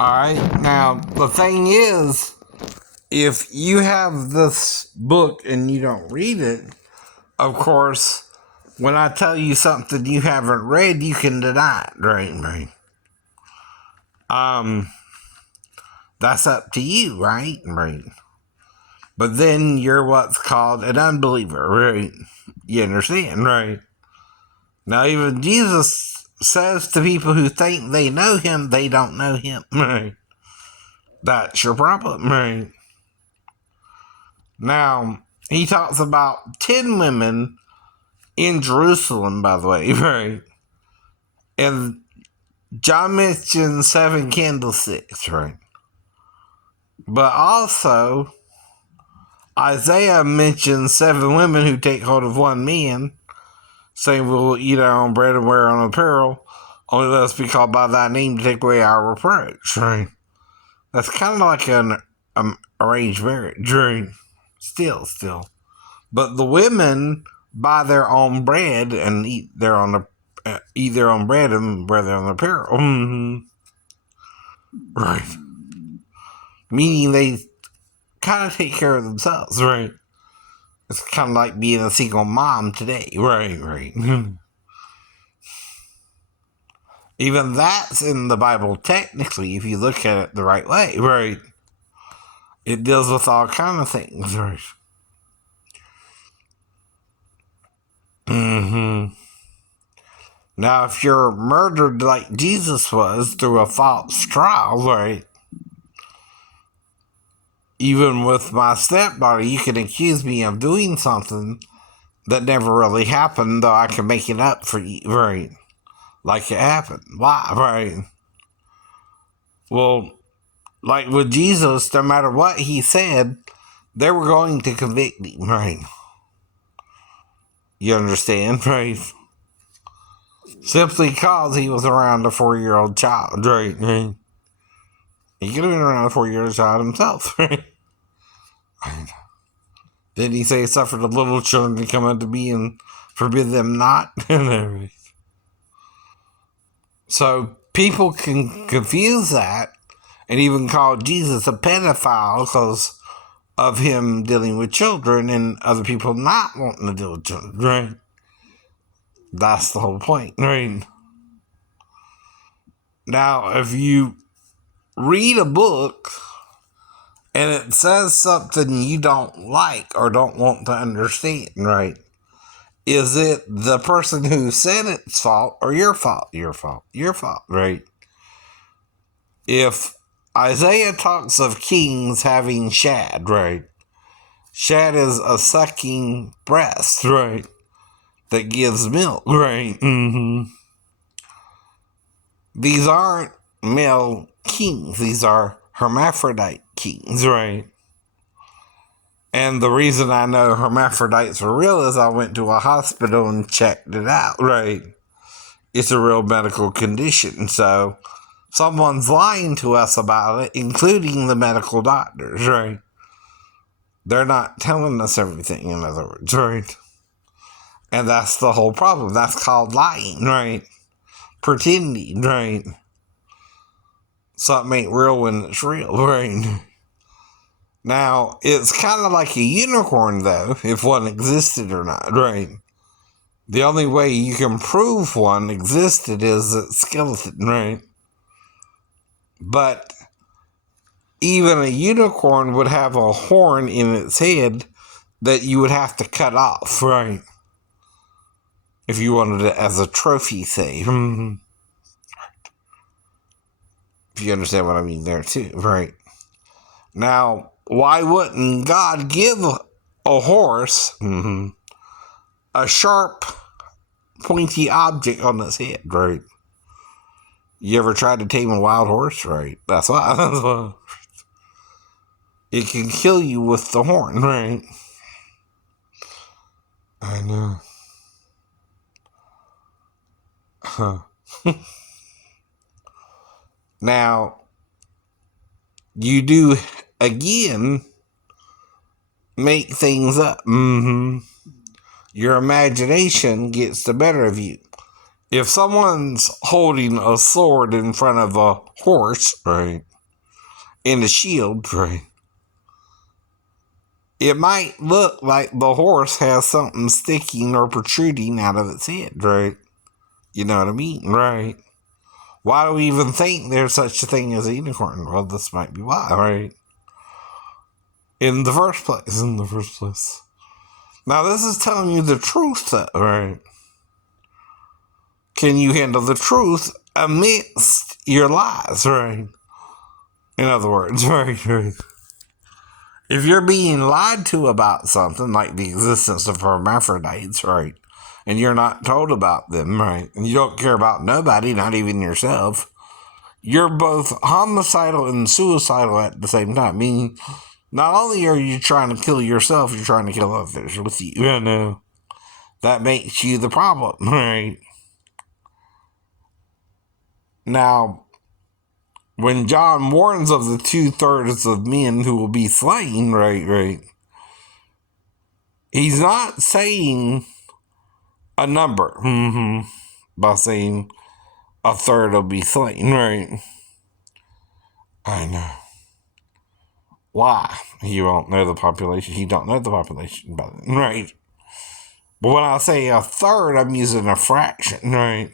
Alright, now the thing is, if you have this book and you don't read it, of course, when I tell you something you haven't read, you can deny it, right? That's up to you, right? But then you're what's called an unbeliever, right? You understand, right? Now, even Jesus says to people who think they know him, they don't know him, right? That's your problem, right? Now, he talks about 10 women in Jerusalem, by the way, right? And John mentioned 7 candlesticks, right? But also, Isaiah mentions 7 women who take hold of one man, saying, we'll eat our own bread and wear our own apparel. Only let us be called by thy name to take away our reproach, right? That's kind of like an arranged marriage, right? Still. But the women buy their own bread and eat their own bread and wear their own apparel. Right. Meaning they kind of take care of themselves, right? It's kind of like being a single mom today, right. Even that's in the Bible technically, if you look at it the right way, right? It deals with all kind of things, right? Now, if you're murdered like Jesus was through a false trial, right? Even with my stepdaughter, you can accuse me of doing something that never really happened, though I can make it up for you, right? Like it happened. Why, right? Well, like with Jesus, no matter what he said, they were going to convict him, right? You understand, right? Simply because he was around a 4-year-old child, right? He could have been around a 4-year-old child himself, right? Didn't he say, suffer the little children to come unto me and forbid them not? So people can confuse that and even call Jesus a pedophile because of him dealing with children and other people not wanting to deal with children, right? That's the whole point, right? Now, if you read a book and it says something you don't like or don't want to understand, right? Is it the person who said it's fault or your fault? Your fault, right? If Isaiah talks of kings having shad, right? Shad is a sucking breast, right? That gives milk, right? These aren't male kings. These are hermaphrodite kings, right? And the reason I know hermaphrodites are real is I went to a hospital and checked it out, right? It's a real medical condition. So someone's lying to us about it, including the medical doctors, right? They're not telling us everything, in other words, right? And that's the whole problem. That's called lying, right? Pretending, right? Something ain't real when it's real, right? Now, it's kind of like a unicorn, though, if one existed or not, right? The only way you can prove one existed is its skeleton, right? But even a unicorn would have a horn in its head that you would have to cut off, right? If you wanted it as a trophy, say. If you understand what I mean there, too, right? Now, why wouldn't God give a horse a sharp, pointy object on its head, right? You ever tried to tame a wild horse, right? That's why. It can kill you with the horn, right? I know. Huh. Now, you do, again, make things up. Your imagination gets the better of you. If someone's holding a sword in front of a horse, right, in the shield, right? It might look like the horse has something sticking or protruding out of its head, right? You know what I mean? Right. Why do we even think there's such a thing as a unicorn? Well, this might be why, right? In the first place. Now, this is telling you the truth, right? Can you handle the truth amidst your lies, right? In other words, right? If you're being lied to about something, like the existence of hermaphrodites, right? And you're not told about them, right? And you don't care about nobody, not even yourself. You're both homicidal and suicidal at the same time. Meaning, not only are you trying to kill yourself, you're trying to kill others with you. You know, that makes you the problem, right? Now, when John warns of the 2/3 of men who will be slain, right, he's not saying a number by saying a third will be slain, right? I know. Why? He won't know the population. He don't know the population, right? But when I say a third, I'm using a fraction, right?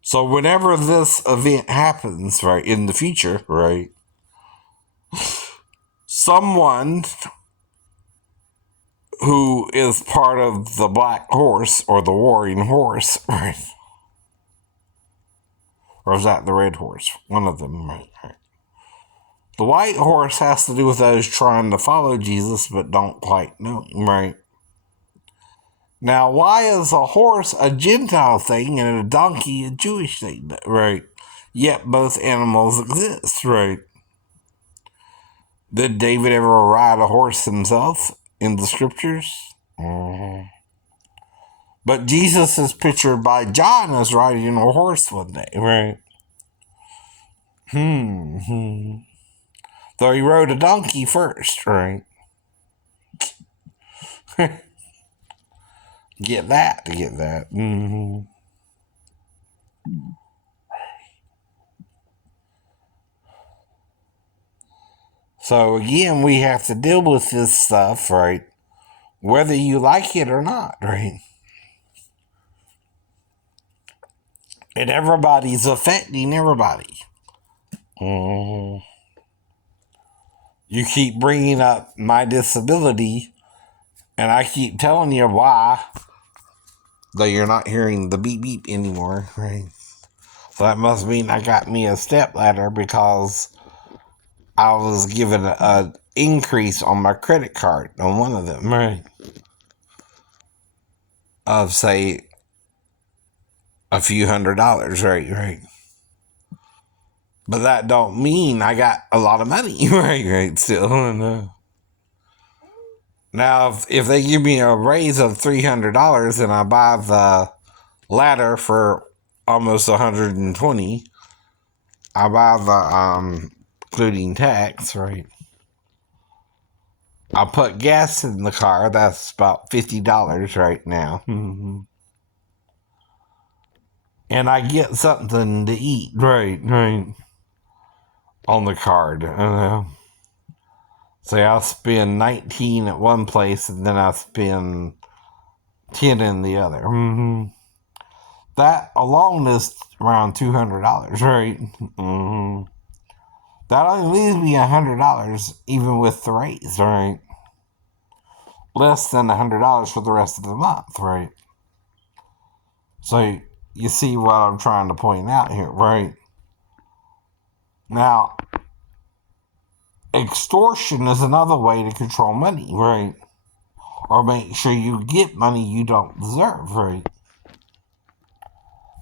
So whenever this event happens, right, in the future, right, someone who is part of the black horse or the warring horse, right? Or is that the red horse? One of them, right? The white horse has to do with those trying to follow Jesus but don't quite know him, right? Now, why is a horse a Gentile thing and a donkey a Jewish thing, right? Yet both animals exist, right? Did David ever ride a horse himself in the scriptures? But Jesus is pictured by John as riding a horse one day, right? Though he rode a donkey first, right? Get that. So again, we have to deal with this stuff, right? Whether you like it or not, right? And everybody's affecting everybody. You keep bringing up my disability, and I keep telling you why, though you're not hearing the beep beep anymore, right? So that must mean I got me a step ladder because I was given an increase on my credit card on one of them, right? Of, say, a few $100s, right? But that don't mean I got a lot of money, right, still. Now, if they give me a raise of $300 and I buy the ladder for almost $120, I buy the, including tax, right? I put gas in the car, that's about $50 right now. And I get something to eat, right, on the card. Say I'll spend 19 at one place and then I spend 10 in the other. That alone is around $200, right? That only leaves me $100 even with the raise, right? Less than $100 for the rest of the month, right? So you see what I'm trying to point out here, right? Now, extortion is another way to control money, right? Or make sure you get money you don't deserve, right?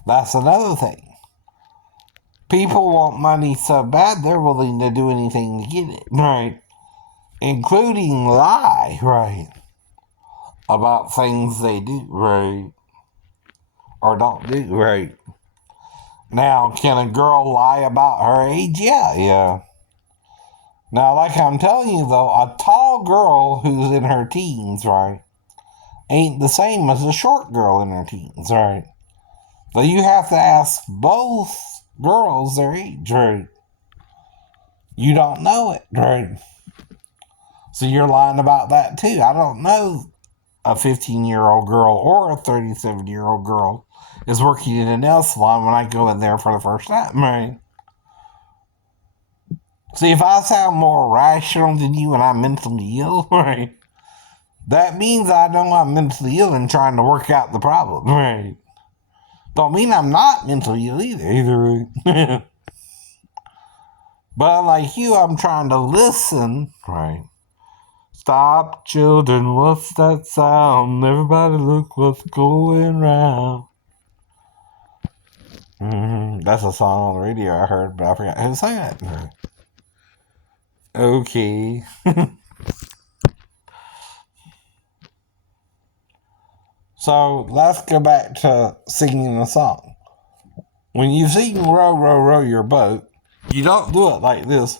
That's another thing. People want money so bad they're willing to do anything to get it, right? Including lie, right? About things they do, right? Or don't do, right? Now, can a girl lie about her age? Yeah. Now, like I'm telling you, though, a tall girl who's in her teens, right, ain't the same as a short girl in her teens, right? So you have to ask both girls their age, right? You don't know it, right? So you're lying about that too. I don't know a 15-year-old girl or a 37-year-old girl is working in a nail salon when I go in there for the first time, right? See, if I sound more rational than you and I'm mentally ill, right, that means I know I'm mentally ill and trying to work out the problem, right? Don't mean I'm not mentally ill either. But like you, I'm trying to listen, right? Stop, children, what's that sound? Everybody look what's going round. That's a song on the radio I heard, but I forgot who sang it. Okay. So let's go back to singing the song. When you sing row, row, row your boat, you don't do it like this.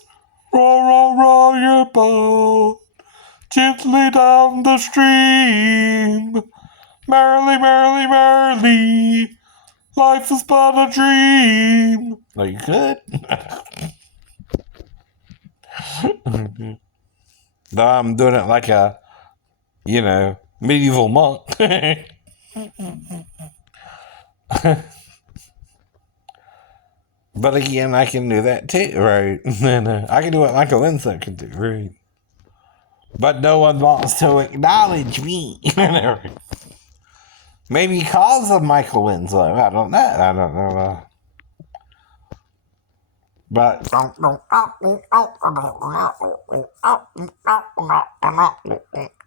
Row, row, row your boat gently down the stream. Merrily, merrily, merrily, life is but a dream. No, you could. No, I'm doing it like a, medieval monk. But again, I can do that too, right? I can do what Michael Winslow can do, right? But no one wants to acknowledge me. Maybe because of Michael Winslow. I don't know. But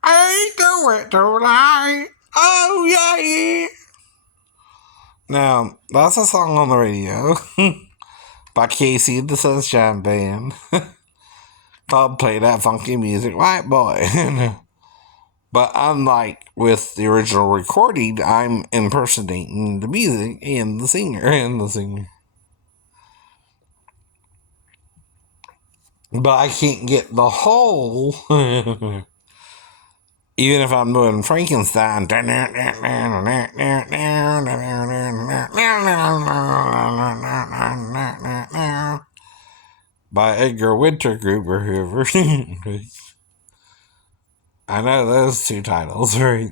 I do it tonight. Oh yeah. Now that's a song on the radio by Casey and the Sunshine Band called "Play That Funky Music, White Boy." But unlike with the original recording, I'm impersonating the music and the singer. But I can't get the whole, even if I'm doing Frankenstein. By Edgar Winter Group or whoever. I know those two titles, right?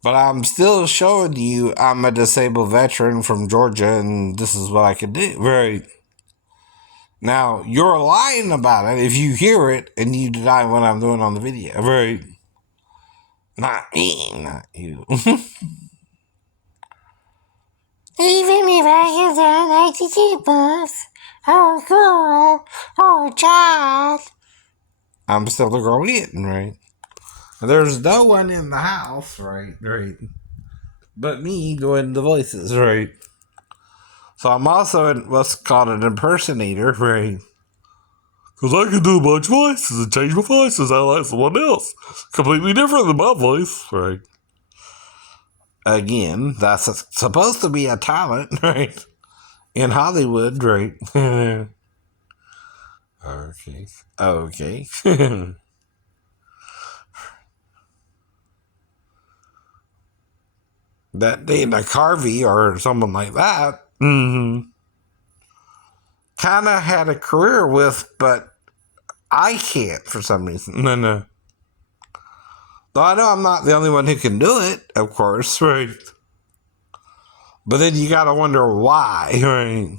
But I'm still showing you I'm a disabled veteran from Georgia and this is what I can do, right? Now, you're lying about it if you hear it and you deny what I'm doing on the video, right? Not me, not you. Even if I can sound like the bucks, oh, cool, oh, child. I'm still the girl getting, right? There's no one in the house, right? But me doing the voices, right? So I'm also what's called an impersonator, right? Because I can do a bunch of voices and change my voice as I like someone else. Completely different than my voice, right? Again, that's supposed to be a talent, right? In Hollywood, right? Okay. That Dana Carvey or someone like that, kind of had a career with, but I can't for some reason. No. Though I know I'm not the only one who can do it, of course, right? But then you gotta wonder why, right?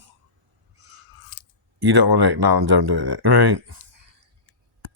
You don't want to acknowledge I'm doing it, right?